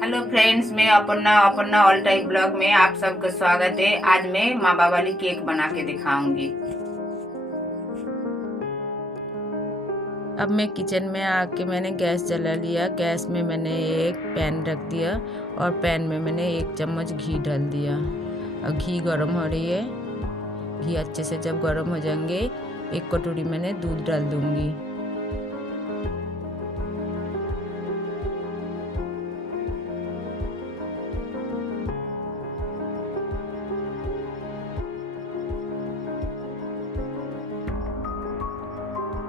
Hello friends, मैं Aparna Aparna all type blog में आप सबका स्वागत है। आज मैं मावा वाली केक बना के दिखाऊंगी। अब मैं किचन में आके मैंने गैस जला लिया। गैस में मैंने एक पैन रख दिया और पैन में मैंने 1 चम्मच घी डाल दिया। और घी गर्म हो रही है। घी अच्छे से जब गर्म हो जाएंगे 1 कटोरी मैंने दूध डाल दूंगी।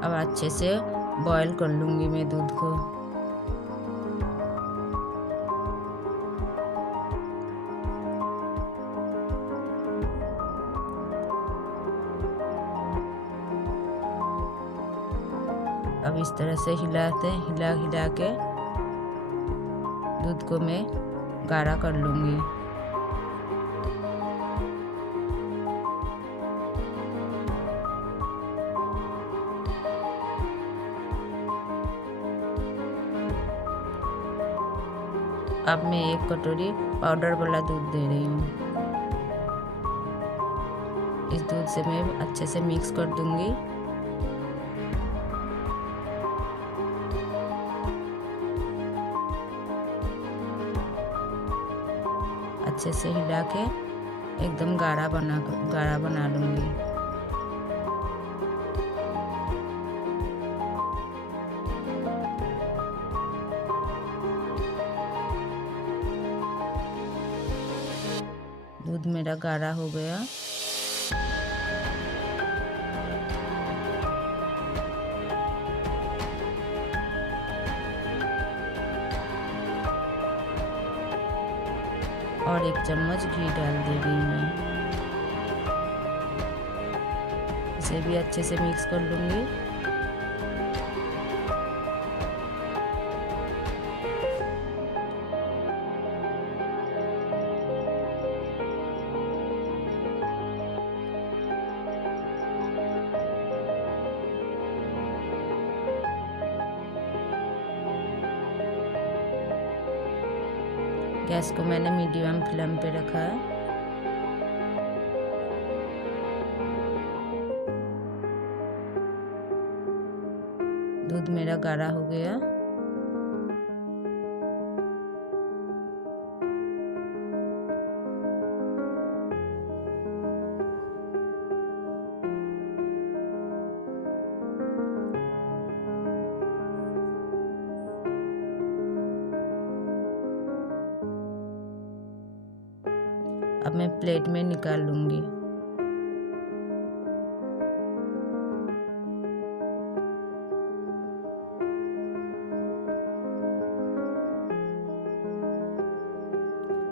अब अच्छे से बॉईल कर लूंगी मैं दूध को। अब इस तरह से हिला हिला के दूध को मैं गाढ़ा कर लूंगी। अब मैं 1 कटोरी पाउडर वाला दूध दे रही हूँ। इस दूध से मैं अच्छे से मिक्स कर दूंगी। अच्छे से हिला के एकदम गाढ़ा बना लूंगी। दूध मेरा गाढ़ा हो गया। और 1 चम्मच घी डाल दे रही हूँ मैं। इसे भी अच्छे से मिक्स कर लूंगी। गैस को मैंने मीडियम फ्लेम पे रखा है। दूध मेरा गाढ़ा हो गया। अब मैं प्लेट में निकाल लूंगी।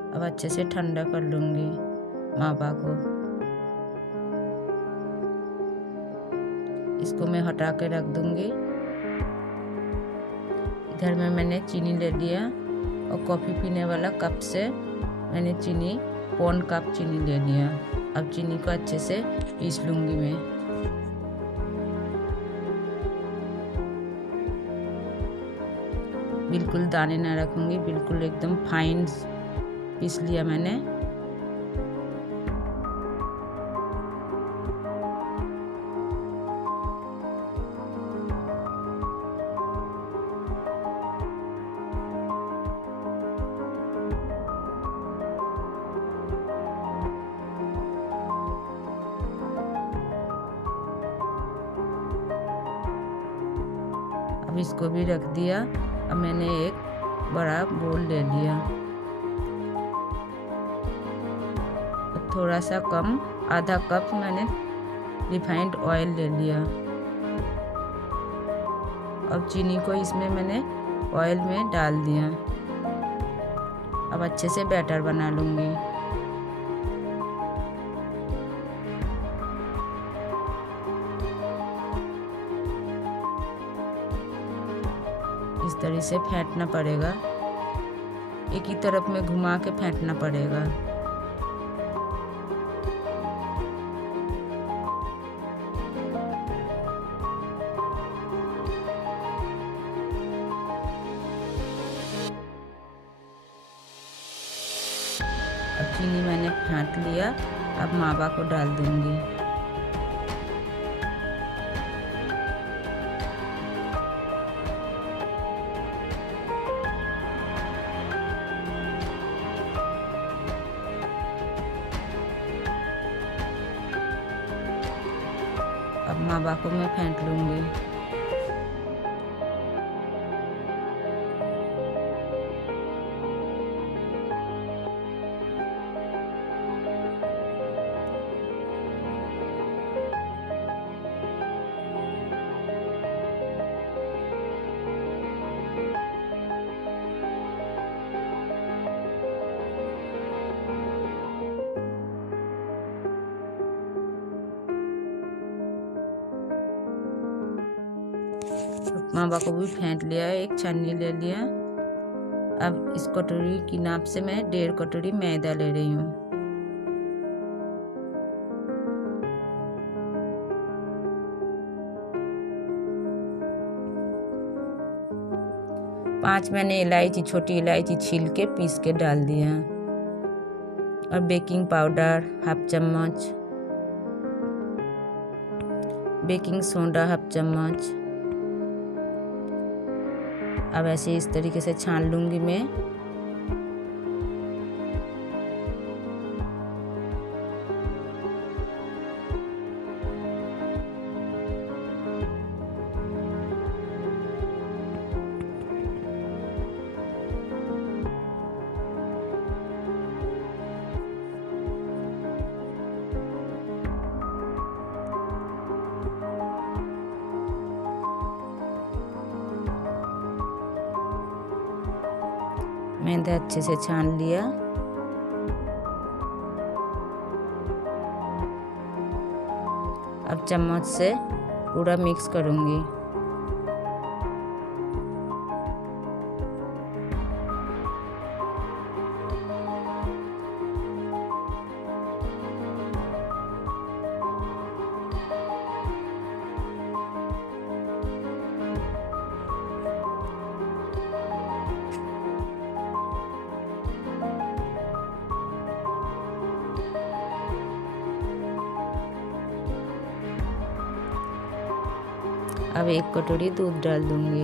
अब अच्छे से ठंडा कर लूंगी मावा को। इसको मैं हटा के रख दूंगी। इधर में मैंने चीनी ले लिया और कॉफ़ी पीने वाला कप से मैंने चीनी 1 कप चीनी ले लिया। अब चीनी को अच्छे से पीस लूंगी मैं। बिल्कुल दाने ना रखूंगी, बिल्कुल एकदम फाइन पीस लिया मैंने। अब इसको भी रख दिया। अब मैंने एक बड़ा बोल ले लिया। थोड़ा सा कम आधा कप मैंने रिफाइंड ऑयल ले लिया। अब चीनी को इसमें मैंने ऑयल में डाल दिया। अब अच्छे से बैटर बना लूँगी। इस तरह से फेंटना पड़ेगा। एक ही तरफ में घुमा के फेंटना पड़ेगा। चीनी मैंने फेंट लिया। अब मावा को डाल दूंगी। अब मावा को मैं फेंट लूंगी। मावा को भी फेंट लिया है, एक छन्नी ले लिया। अब इस कटोरी की नाप से मैं 1.5 कटोरी मैदा ले रही हूँ। पांच मैंने इलायची, छोटी इलायची छील के पीस के डाल दिया। और बेकिंग पाउडर 1/2 चम्मच, बेकिंग सोडा 1/2 चम्मच। अब ऐसे इस तरीके से छान लूंगी मैं। मैंने अच्छे से छान लिया। अब चम्मच से पूरा मिक्स करूंगी। अब 1 कटोरी दूध डाल दूंगी।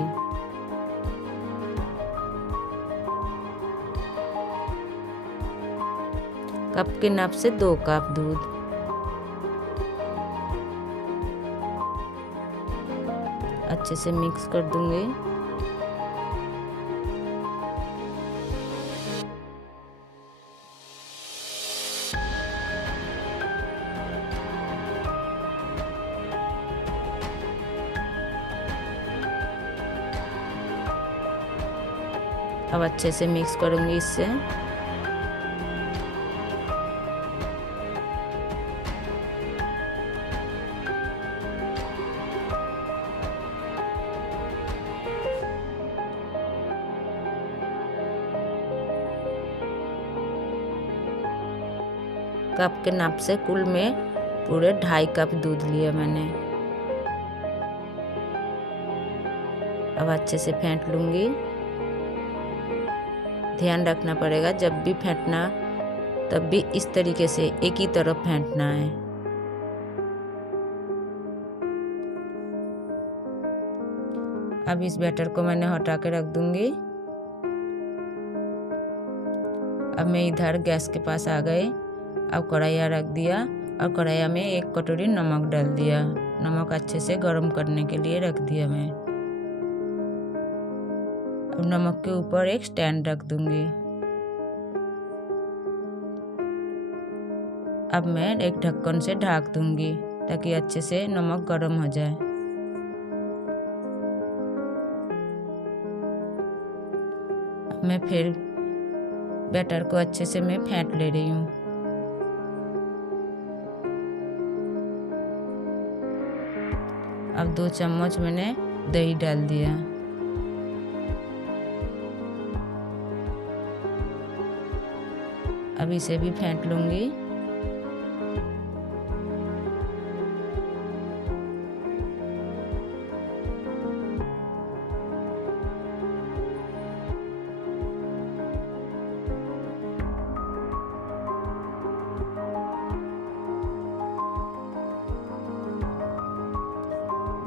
कप के नाप से 2 कप दूध। अच्छे से मिक्स कर दूंगी। अब अच्छे से मिक्स करूंगी इससे। कप के नाप से कुल में पूरे 2.5 कप दूध लिया मैंने। अब अच्छे से फेंट लूंगी। ध्यान रखना पड़ेगा, जब भी फेंटना तब भी इस तरीके से एक ही तरफ फेंटना है। अब इस बैटर को मैंने हटा के रख दूंगी। अब मैं इधर गैस के पास आ गई। अब कढ़ाइया रख दिया और कढ़ाइया में 1 कटोरी नमक डाल दिया। नमक अच्छे से गर्म करने के लिए रख दिया मैं। अब नमक के ऊपर एक स्टैंड रख दूंगी। अब मैं एक ढक्कन से ढक दूंगी ताकि अच्छे से नमक गर्म हो जाए। अब मैं फिर बैटर को अच्छे से मैं फेंट ले रही हूँ। अब 2 चम्मच मैंने दही डाल दिया। अब इसे भी फेंट लूंगी।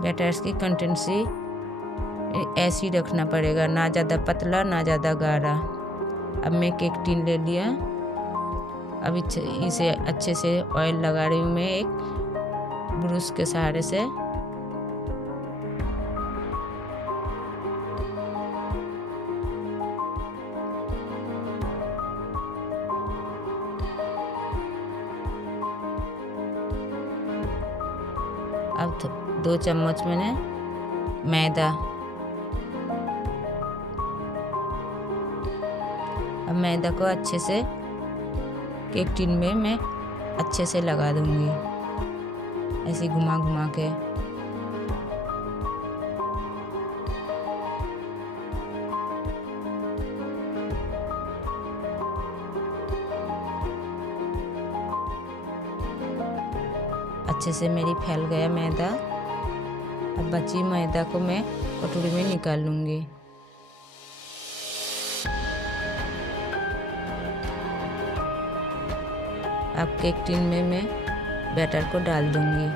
बैटर्स की कंसिस्टेंसी ऐसी रखना पड़ेगा, ना ज़्यादा पतला ना ज़्यादा गाढ़ा। अब मैं केक टिन ले लिया। अब इसे अच्छे से ऑयल लगा रही हूँ मैं एक ब्रश के सहारे से। अब 2 चम्मच मैंने मैदा। अब मैदा को अच्छे से केक टिन में मैं अच्छे से लगा दूंगी, ऐसे घुमा घुमा के। अच्छे से मेरी फैल गया मैदा। अब बची मैदा को मैं कटोरी में निकाल लूंगी। अब केक टिन में मैं बैटर को डाल दूंगी।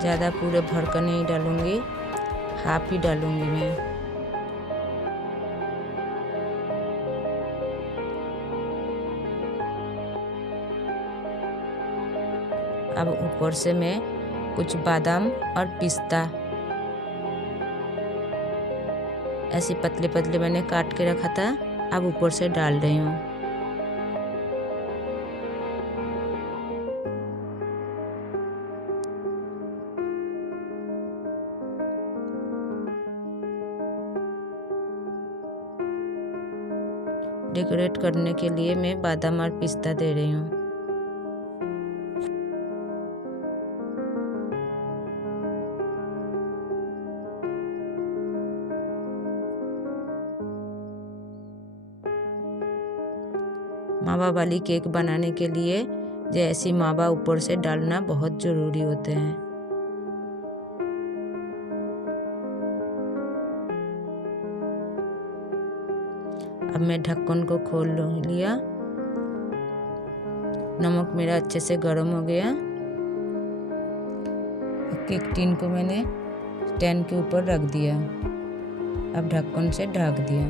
ज़्यादा पूरे भर कर नहीं डालूंगी, हाफ ही डालूंगी मैं। अब ऊपर से मैं कुछ बादाम और पिस्ता ऐसे पतले पतले मैंने काट के रखा था, अब ऊपर से डाल रही हूँ। डेकोरेट करने के लिए मैं बादाम और पिस्ता दे रही हूँ। मावा वाली केक बनाने के लिए जैसी मावा ऊपर से डालना बहुत ज़रूरी होते हैं। अब मैं ढक्कन को खोल लिया। नमक मेरा अच्छे से गर्म हो गया। केक टिन को मैंने स्टैंड के ऊपर रख दिया। अब ढक्कन से ढक दिया।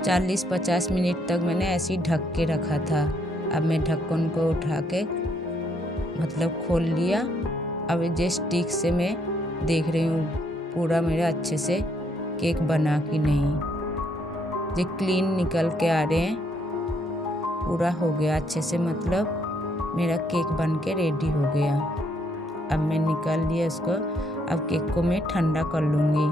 40-50 मिनट तक मैंने ऐसे ही ढक के रखा था। अब मैं ढक्कन को उठा के मतलब खोल लिया। अब ये स्टिक से मैं देख रही हूँ पूरा मेरा अच्छे से केक बना कि नहीं। ये क्लीन निकल के आ रहे हैं, पूरा हो गया अच्छे से, मतलब मेरा केक बन के रेडी हो गया। अब मैं निकाल लिया इसको। अब केक को मैं ठंडा कर लूँगी।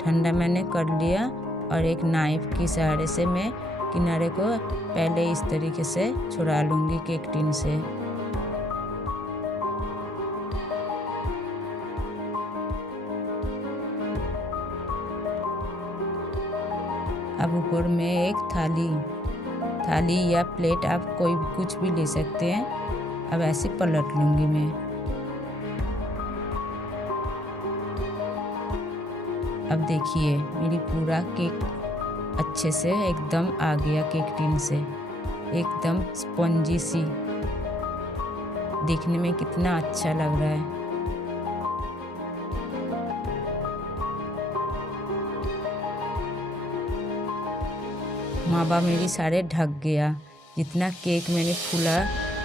ठंडा मैंने कर लिया और एक नाइफ की सहारे से मैं किनारे को पहले इस तरीके से छुड़ा लूँगी केक टिन से। अब ऊपर में एक थाली या प्लेट, आप कोई भी कुछ भी ले सकते हैं। अब ऐसे पलट लूँगी मैं। अब देखिए मेरी पूरा केक अच्छे से एकदम आ गया केक टिन से, एकदम स्पंजी सी। देखने में कितना अच्छा लग रहा है। मावा मेरी सारे ढक गया। जितना केक मैंने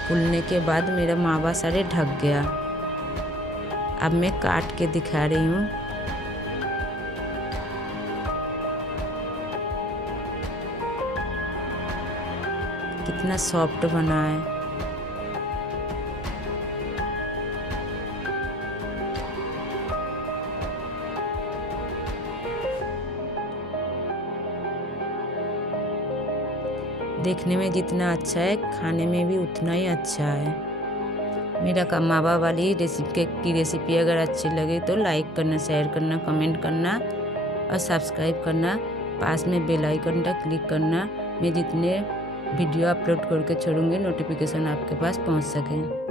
फूलने के बाद मेरा मावा सारे ढक गया। अब मैं काट के दिखा रही हूँ। कितना सॉफ्ट बना है। देखने में जितना अच्छा है, खाने में भी उतना ही अच्छा है। मेरा मावा वाली रेसिपी की रेसिपी अगर अच्छी लगे तो लाइक करना, शेयर करना, कमेंट करना और सब्सक्राइब करना। पास में बेल आइकन पर क्लिक करना। मैं जितने वीडियो अपलोड करके छोड़ूंगी, नोटिफिकेशन आपके पास पहुंच सके।